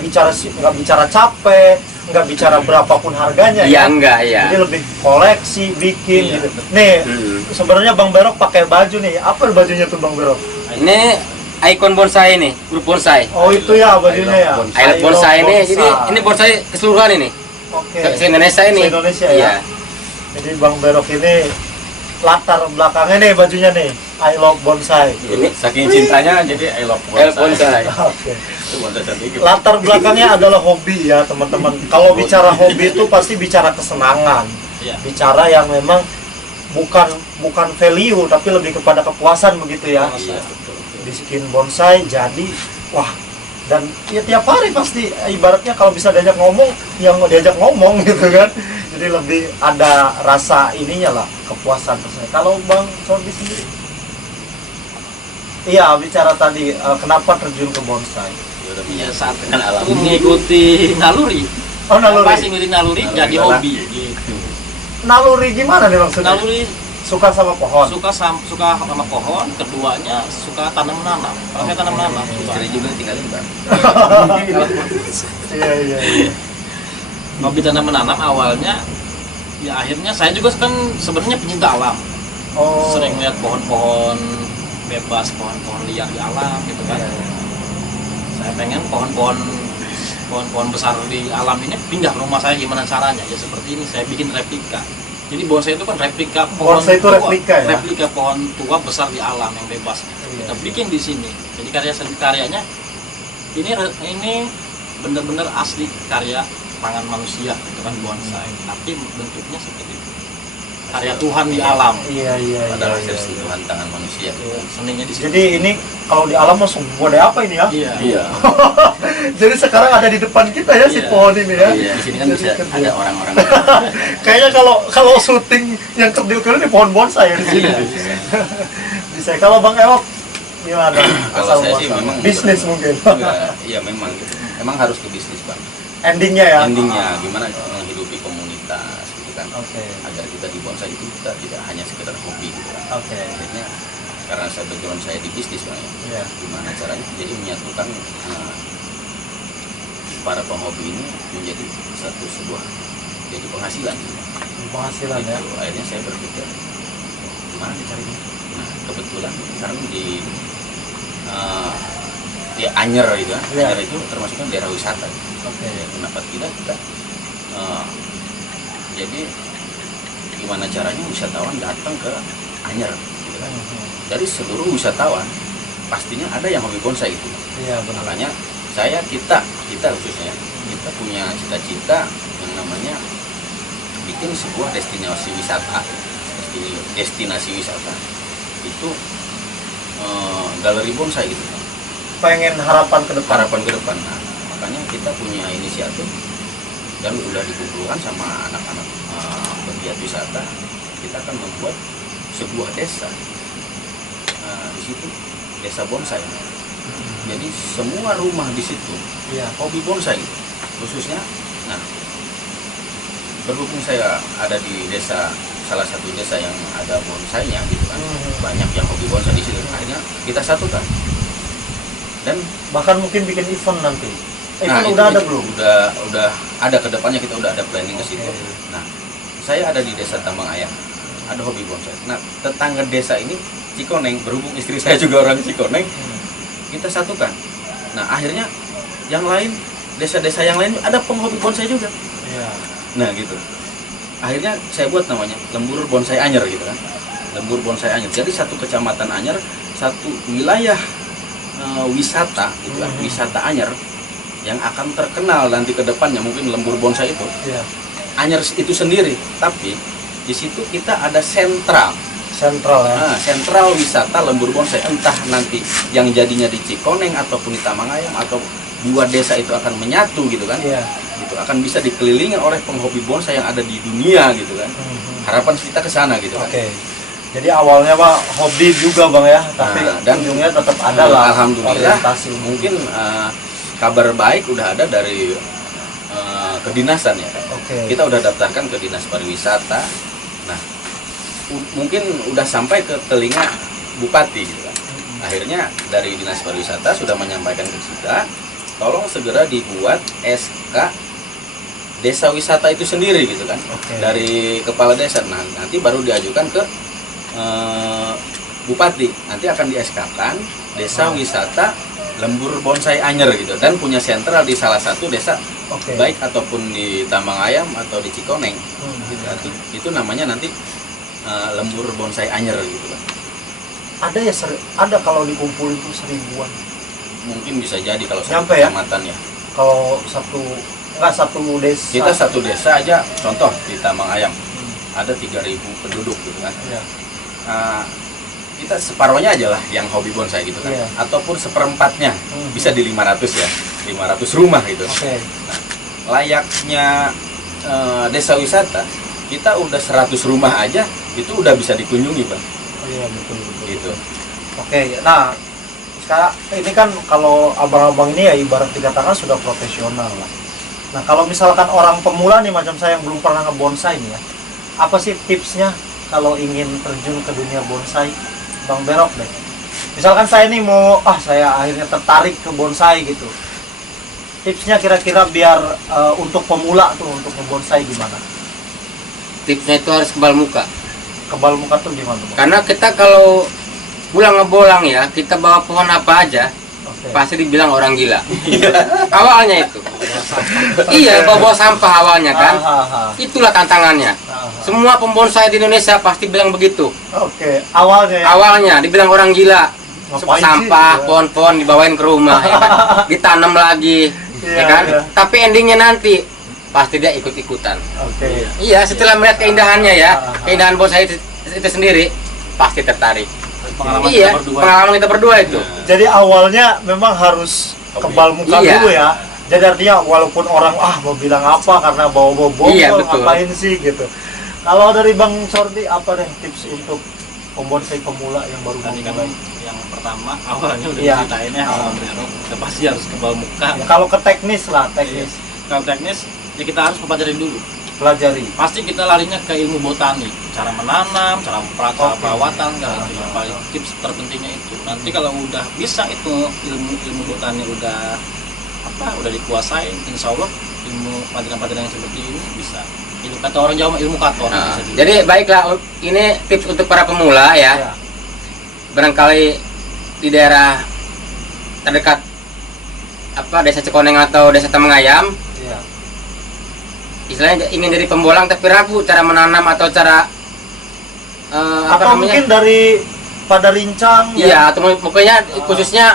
bicara capek, nggak bicara berapapun harganya Iya, ya. enggak, iya. Jadi lebih koleksi, bikin Iya. gitu. Nih, Hmm. sebenarnya Bang Berok pakai baju nih. Apa bajunya tuh Bang Berok? Ini ikon bonsai nih, grup bonsai. Oh itu ya bajunya ya. I love bonsai ini, jadi ini bonsai keseluruhan ini. Oke. Se-Indonesia ini. Se-Indonesia ya. Iya. Jadi Bang Berok ini latar belakangnya nih bajunya nih. I love bonsai. Ini saking cintanya jadi I love bonsai. Oke. Itu bonsai cantik. Latar belakangnya adalah hobi ya teman-teman. Kalau bicara hobi itu pasti bicara kesenangan, Iya. bicara yang memang bukan value tapi lebih kepada kepuasan begitu ya. Iya, betul. Bikin bonsai jadi wah, dan ya tiap hari pasti ibaratnya kalau bisa diajak ngomong yang diajak ngomong gitu kan. Jadi lebih ada rasa ininya lah, kepuasan tersendiri. Kalau Bang Sordi sendiri? Iya, bicara tadi kenapa terjun ke bonsai? Iya, saat Dengan alam. mengikuti naluri. Oh, naluri. Pas ngikuti naluri jadi Naluri hobi gitu. Naluri gimana nih maksudnya? Naluri Suka sama pohon. suka sama pohon, keduanya suka tanam-nanam. Kalau saya tanam-nanam suka. Istri juga tinggalin Bang. Iya. Hobi tanam-menanam awalnya ya akhirnya saya juga kan sebenarnya pencinta alam. Oh. Sering lihat pohon-pohon bebas, pohon-pohon liar di alam gitu kan. Iya. Saya pengen pohon-pohon besar di alam ini pindah ke rumah saya, gimana caranya? Ya seperti ini, saya bikin replika. Jadi bonsai itu kan replika pohon Bonsai itu tua, replika ya? replika pohon tua besar di alam yang bebas. Iya. Kita bikin di sini. Jadi karyanya ini benar-benar asli karya tangan manusia, itu kan bonsai. Tapi bentuknya seperti itu. Karya Tuhan di alam. Iya. Padahal hasil sentuhan tangan manusia. Seninya di situ. Jadi ini kalau di alam langsung buat apa ini ya? Iya. Iya. Jadi sekarang ada di depan kita ya si Iya. pohon ini ya. Iya, di sini kan bisa ada orang-orang. Kayaknya kalau syuting yang kerdil-kerdil di pohon bonsai ya di sini. Iya. Bisa. Kalau Bang Ewok gimana? Kalau saya sih muasal? memang bisnis mungkin. Iya memang gitu. Memang harus ke bisnis Bang. Endingnya ya. Endingnya gimana menghidupi komunitas gitu kan. Oke. Agar kita di bonsai itu kita tidak hanya sekedar hobi gitu kan. Oke. Akhirnya karena saya background saya di bisnis Bang ya. Iya. Gimana caranya jadi menyatukan para penghobi ini menjadi sebuah jadi penghasilan gitu. Penghasilan ya. Gitu. Akhirnya saya berpikir gimana caranya. Nah kebetulan sekarang di Anyer itu kan. Iya. Anyer itu termasuk kan daerah wisata. Oke. Ya, kenapa tidak kita jadi gimana caranya wisatawan datang ke Anyer gitu kan. Dari seluruh wisatawan pastinya ada yang hobi bonsai itu. Iya benar. Makanya kita khususnya kita punya cita-cita yang namanya bikin sebuah destinasi wisata itu galeri bonsai gitu. Pengen harapan ke depan. Harapan ke depan. Nah, makanya kita punya inisiatif dan udah dikumpulkan sama anak-anak pegiat wisata. Kita akan membuat sebuah desa. Di situ desa bonsai. Jadi semua rumah di situ Iya. hobi bonsai khususnya. Nah, berhubung saya ada di desa, salah satu desa yang ada bonsainya gitu kan, banyak yang hobi bonsai di situ. Akhirnya kita satukan dan Bahkan mungkin bikin event nanti. nah, Event udah ada belum? Udah ada, kedepannya kita udah ada planning ke situ. Oke. Nah, saya ada di desa Tambang Ayam, ada hobi bonsai. Nah, tetangga desa ini Cikoneng, berhubung istri saya juga orang Cikoneng, kita satukan. Nah, akhirnya yang lain desa-desa yang lain ada penghobi bonsai juga. Iya. Nah gitu. Akhirnya saya buat namanya Lembur Bonsai Anyer gitu kan. Lembur Bonsai Anyer. Jadi satu kecamatan Anyer, satu wilayah wisata gitu kan, wisata Anyer yang akan terkenal nanti ke depannya mungkin lembur bonsai itu. Iya. Anyer itu sendiri, tapi di situ kita ada sentral. Sentral ya. Nah, sentral wisata lembur bonsai, entah nanti yang jadinya di Cikoneng ataupun di Tamangayam atau dua desa itu akan menyatu gitu kan. Iya. Gitu akan bisa dikelilingi oleh penghobi bonsai yang ada di dunia gitu kan. Harapan kita ke sana gitu kan. Oke. Jadi awalnya Pak hobi juga Bang ya, tapi dan ujungnya tetap ada lah. Alhamdulillah orientasi. mungkin kabar baik udah ada dari kedinasan ya. Oke. Kita udah daftarkan ke Dinas Pariwisata. Nah, mungkin udah sampai ke telinga Bupati gitu kan. Akhirnya dari Dinas Pariwisata sudah menyampaikan ke kita, tolong segera dibuat SK desa wisata itu sendiri gitu kan. Oke. Dari kepala desa. Nah, nanti baru diajukan ke Bupati. Nanti akan di SK-kan desa wisata Lembur Bonsai Anyer gitu, dan punya sentral di salah satu desa. Oke. Baik ataupun di Tamangayam atau di Cikoneng gitu. Itu namanya nanti Lembur Bonsai Anyer gitu kan. Ada ya ada kalau dikumpulin itu 1000-an. Mungkin bisa jadi kalau satu Nyampe ya? kecamatan ya. Kalau satu desa. Kita satu desa aja, contoh di Tamangayam ada 3.000 penduduk gitu kan. Iya. Kita separohnya aja lah yang hobi bonsai gitu kan. Iya. Ataupun seperempatnya bisa di 500 ya, 500 rumah gitu. Oke. Layaknya desa wisata, kita udah 100 rumah aja itu udah bisa dikunjungi Bang. Oh, iya betul. Gitu. Oke. Nah, sekarang ini kan kalau abang-abang ini ya ibarat dikatakan sudah profesional lah. Nah, kalau misalkan orang pemula nih macam saya yang belum pernah ngebonsai nih ya, apa sih tipsnya kalau ingin terjun ke dunia bonsai? Bang Berok deh. Misalkan saya nih mau, saya akhirnya tertarik ke bonsai gitu. Tipsnya kira-kira biar untuk pemula tuh untuk ngebonsai gimana? Tipsnya itu harus kebal muka. Kebal muka tuh gimana Bang? Karena kita kalau pulang ngebolang ya, kita bawa pohon apa aja, Oke. pasti dibilang orang gila. Awalnya itu. Iya, bawa sampah awalnya kan. Itulah tantangannya. Semua pembonsai di Indonesia pasti bilang begitu. Oke, awalnya ya. Awalnya dibilang orang gila. Ngapain sih? Sampah, pohon-pohon dibawain ke rumah, ya kan? Ditanam lagi, Iya, ya kan? iya. Tapi endingnya nanti pasti dia ikut-ikutan. Oke. Iya, setelah melihat keindahannya ya, keindahan bonsai itu sendiri, pasti tertarik. Pengalaman Iya, kita berdua. pengalaman kita berdua itu. Jadi awalnya memang harus kebal muka Iya. dulu ya. Jadi artinya walaupun orang mau bilang apa karena bawa-bawa botol Iya, betul. ngapain sih gitu. Kalau dari Bang Sordi apa deh tips untuk pembonsai pemula yang baru Tadi kan mulai? yang pertama awalnya udah Iya. diceritain ya awal berok, kita pasti harus kebal muka. Ya, kalau ke teknis lah, teknis Kalau teknis ya kita harus mempelajari dulu. pelajari. Pasti kita larinya ke ilmu botani, cara menanam, cara Oke. perawatan segala itu. Yang paling tips terpentingnya itu. Nanti kalau udah bisa itu ilmu botani udah dikuasai, insya Allah ilmu pelajaran-pelajaran yang seperti ini bisa. Ilmu kata orang Jawa ilmu katon. Nah, bisa dibilang. jadi baiklah, ini tips untuk para pemula ya. Ya. Barangkali di daerah terdekat desa Cikoneng atau desa Tamangayam, Iya. istilahnya ingin jadi pembolang tapi ragu cara menanam atau cara Atau mungkin dari pada rincang iya, atau pokoknya khususnya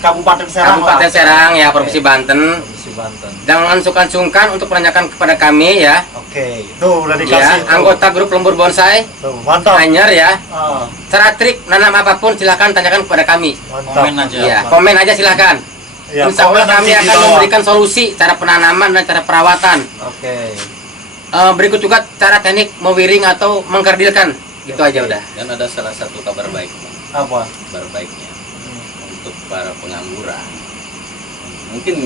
Kabupaten Serang. Kabupaten lah. Serang ya, Oke. Provinsi Banten. Provinsi Banten. Jangan sungkan-sungkan untuk menanyakan kepada kami ya. Oke, tuh udah dikasih. Ya, tuh. anggota grup Lembur Bonsai Tuh, mantap. Anyer ya. Ah, Cara trik nanam apapun silahkan tanyakan kepada kami. mantap. Komen aja. Iya, komen aja silahkan. Ya, Insya Allah komen kami nanti di akan bawah. memberikan solusi cara penanaman dan cara perawatan. Oke. Berikut juga cara teknik mewiring atau mengkerdilkan. Gitu Oke. aja udah. Dan ada salah satu kabar baik Bang. Apa? Kabar baiknya untuk para pengangguran. Mungkin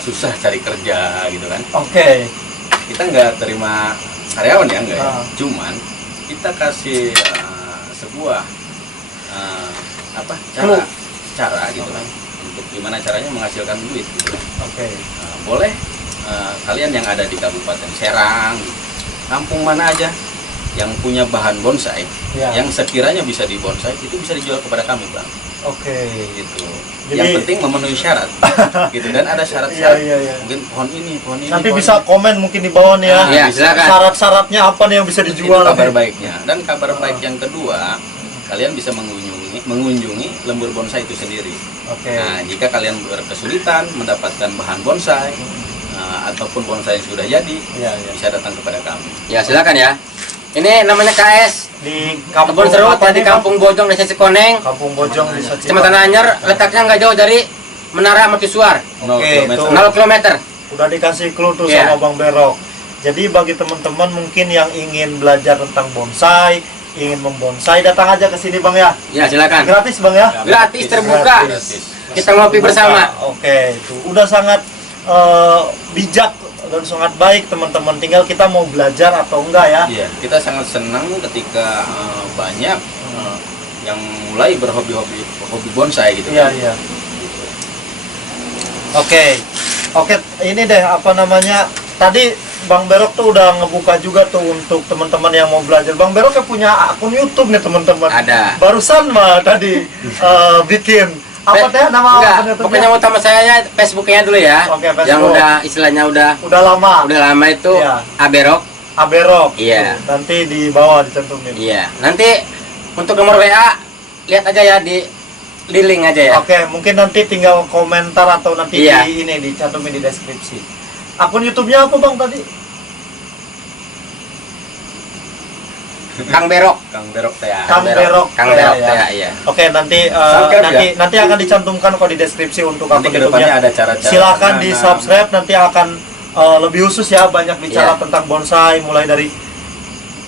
susah cari kerja gitu kan. Oke. Kita nggak terima karyawan ya, enggak ya. Ah. Cuman kita kasih sebuah Clue. cara gitu kan, untuk gimana caranya menghasilkan duit gitu kan. Oke. Boleh kalian yang ada di Kabupaten Serang, kampung mana aja, yang punya bahan bonsai Ya. yang sekiranya bisa dibonsai itu bisa dijual kepada kami, Bang. Oke. Gitu. Jadi- Yang penting memenuhi syarat. Gitu, dan ada Iya, syarat-syarat. iya, iya. Mungkin pohon ini. Nanti pohon bisa ini. komen mungkin di bawah nih ya. Iya, silakan. Syarat-syaratnya apa nih yang bisa Itu dijual? kabar nih? baiknya. Dan kabar baik yang kedua, kalian bisa mengunjungi lembur bonsai itu sendiri. Oke. Nah, jika kalian berkesulitan mendapatkan bahan bonsai ataupun bonsai yang sudah jadi, Iya, iya. bisa datang kepada kami. Ya silakan ya. Ini namanya KS Di Kebun kampung Serut apa ya, di nih, Bang? Kampung Bojong Desa Cikoneng, Kampung Bojong di Sacipa. Kecamatan Anyar, letaknya nggak jauh dari Menara Mercusuar, 0 Oke, kilometer. itu. 0 km. Udah dikasih clue tuh Iya. sama Bang Berok. Jadi bagi teman-teman mungkin yang ingin belajar tentang bonsai, ingin membonsai, datang aja ke sini Bang ya. Ya silakan. Gratis Bang ya. Gratis, terbuka. Gratis. Kita ngopi bersama. Oke, itu udah sangat bijak dan sangat baik teman-teman. Tinggal kita mau belajar atau enggak ya. Iya, kita sangat senang ketika banyak yang mulai hobi bonsai gitu. Iya, iya. Oke. Oke, ini deh apa namanya? Tadi Bang Berok tuh udah ngebuka juga tuh untuk teman-teman yang mau belajar. Bang Berok kan punya akun YouTube nih teman-teman. Ada. Barusan mah tadi bikin apa teh nama Enggak, akun YouTube-nya? pokoknya utama saya ya Facebooknya dulu ya. Oke, Facebook. Yang udah istilahnya udah Udah lama. itu Iya. Aberok. Aberok. Iya. Tuh, nanti di bawah dicantumin. Iya. Nanti untuk nomor WA lihat aja ya di link aja ya. Oke, mungkin nanti tinggal komentar atau nanti Iya. di ini dicantumin di deskripsi. Akun YouTube-nya apa Bang tadi? Kang Berok. Kang Berok teh. Kang Berok. Kang Berok Ya, ya. ya, iya. Oke, nanti Subscribe nanti akan dicantumkan kok di deskripsi untuk Nanti akun kedepannya YouTube-nya. ada cara-cara. Silakan menanam. di subscribe, nanti akan lebih khusus ya, banyak bicara Iya. tentang bonsai, mulai dari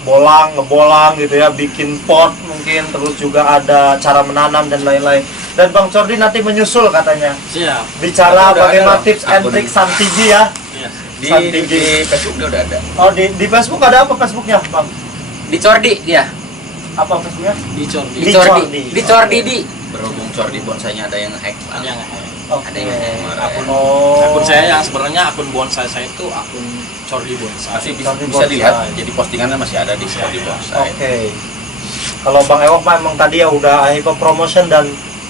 ngebolang gitu ya, bikin pot mungkin, terus juga ada cara menanam dan lain-lain. Dan Bang Cordi nanti menyusul katanya, Siap. bicara Udah bagaimana ada tips and akun. trick Sun TV ya. Iya. Di Facebook dia udah ada. Oh, di Facebook ada apa Facebooknya Bang? Di Cordi dia. Apa Facebooknya? Dicor Di Di Cordi. Cordi. Di Cordi di. Berhubung Cordi bonsainya ada yang hack. ada yang Oke. Ada yang akun Oh. akun saya yang sebenarnya akun bonsai saya itu akun Cordi Bonsai. Masih Cordi bisa bonsai. dilihat. Jadi postingannya masih ada di Masih Cordi ada. Bonsai. Oke. Kalau Bang Ewok mah emang tadi ya udah Hypa Promotion dan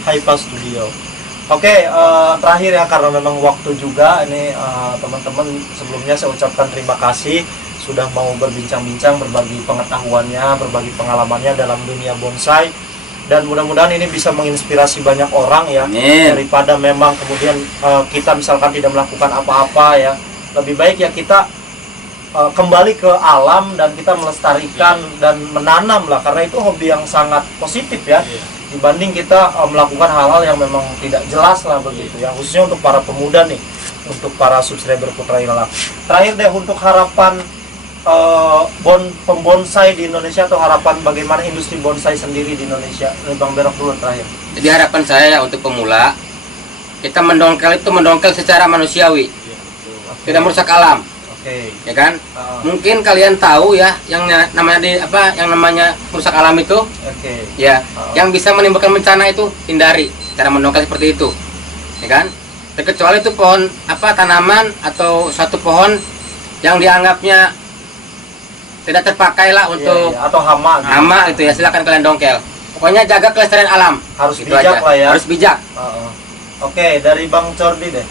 Hypa Studio. Oke, terakhir ya karena memang waktu juga ini teman-teman, sebelumnya saya ucapkan terima kasih sudah mau berbincang-bincang, berbagi pengetahuannya, berbagi pengalamannya dalam dunia bonsai, dan mudah-mudahan ini bisa menginspirasi banyak orang ya. Amin. Daripada memang kemudian kita misalkan tidak melakukan apa-apa ya, lebih baik ya kita kembali ke alam dan kita melestarikan dan menanam lah, karena itu hobi yang sangat positif ya. Iya. Dibanding kita melakukan hal-hal yang memang tidak jelas lah begitu ya, khususnya untuk para pemuda nih, untuk para subscriber Putra Ilalang. Terakhir deh, untuk harapan pembonsai di Indonesia, atau harapan bagaimana industri bonsai sendiri di Indonesia. Bang Berok dulu terakhir. Jadi harapan saya ya untuk pemula, kita mendongkel secara manusiawi, Iya, betul. tidak merusak alam, Oke. ya kan? Mungkin kalian tahu ya yang namanya merusak alam itu, Oke. ya, yang bisa menimbulkan bencana itu hindari cara mendongkel seperti itu, ya kan? Terkecuali itu pohon tanaman atau suatu pohon yang dianggapnya tidak terpakai lah untuk Iya, atau hama. gitu. hama gitu ya, silakan kalian dongkel. Pokoknya jaga kelestarian alam. Harus Gitu bijak aja. lah ya. Harus bijak. Oke, dari Bang Cordi deh.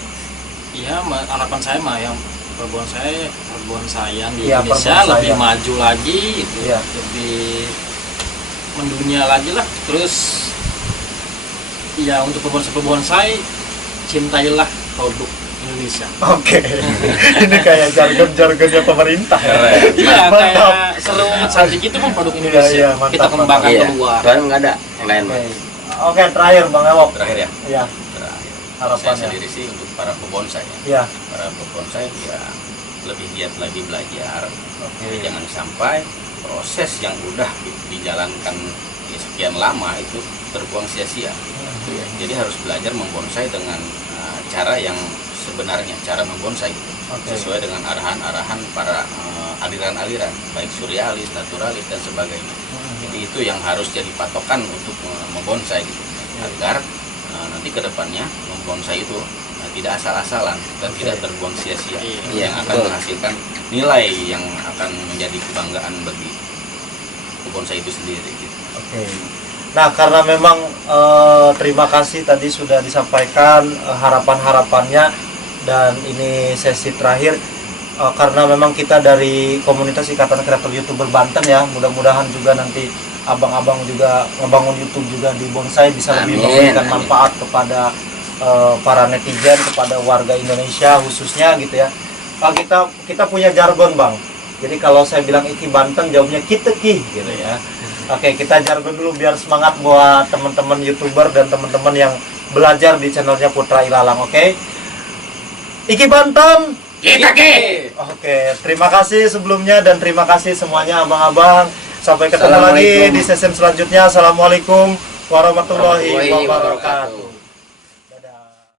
Iya, harapan saya mah yang perbonsaian di Iya, Indonesia perbonsaian. lebih maju lagi gitu. Iya. Lebih mendunia lagi lah. Terus ya untuk pembonsai cintailah produk Indonesia. Oke. Ini kayak jargon-jargonnya pemerintah ya. Iya, Mantap. kayak seru cantik itu kan produk Indonesia. Iya, mantap, Kita kembangkan Iya. keluar. Soalnya nggak ada yang lain. Oke. Oke, terakhir Bang Ewok. Terakhir ya. Iya, Terakhir. Saya harapannya. sendiri sih untuk para pebonsai ya. Iya. Para pebonsai ya lebih giat lagi belajar. Oke. Jadi jangan sampai proses yang udah dijalankan ya, sekian lama itu terbuang sia-sia. Ya, jadi harus belajar membonsai dengan cara yang sebenarnya, cara membonsai Oke. sesuai dengan arahan-arahan para aliran-aliran, baik surrealis, naturalis dan sebagainya. Jadi itu yang harus jadi patokan untuk membonsai gitu, agar nanti kedepannya membonsai itu tidak asal-asalan dan tidak terbuang sia-sia, Iya. yang Iya, akan betul. menghasilkan nilai yang akan menjadi kebanggaan bagi suatu bonsai itu sendiri gitu. Oke. Nah, karena memang terima kasih tadi sudah disampaikan harapan-harapannya, dan ini sesi terakhir karena memang kita dari komunitas Ikatan Kreator YouTuber Banten ya, mudah-mudahan juga nanti abang-abang juga ngebangun YouTube juga di bonsai bisa lebih memberikan manfaat kepada para netizen, kepada warga Indonesia khususnya gitu ya. Kita punya jargon Bang. Jadi kalau saya bilang Iki Banten, jawabnya Kiteki gitu ya. Oke, kita jargon dulu biar semangat buat teman-teman YouTuber dan teman-teman yang belajar di channelnya Putra Ilalang. Oke. Iki Banten. Kiteki. Oke, terima kasih sebelumnya dan terima kasih semuanya abang-abang. Sampai ketemu lagi di sesi selanjutnya. Assalamualaikum warahmatullahi wabarakatuh.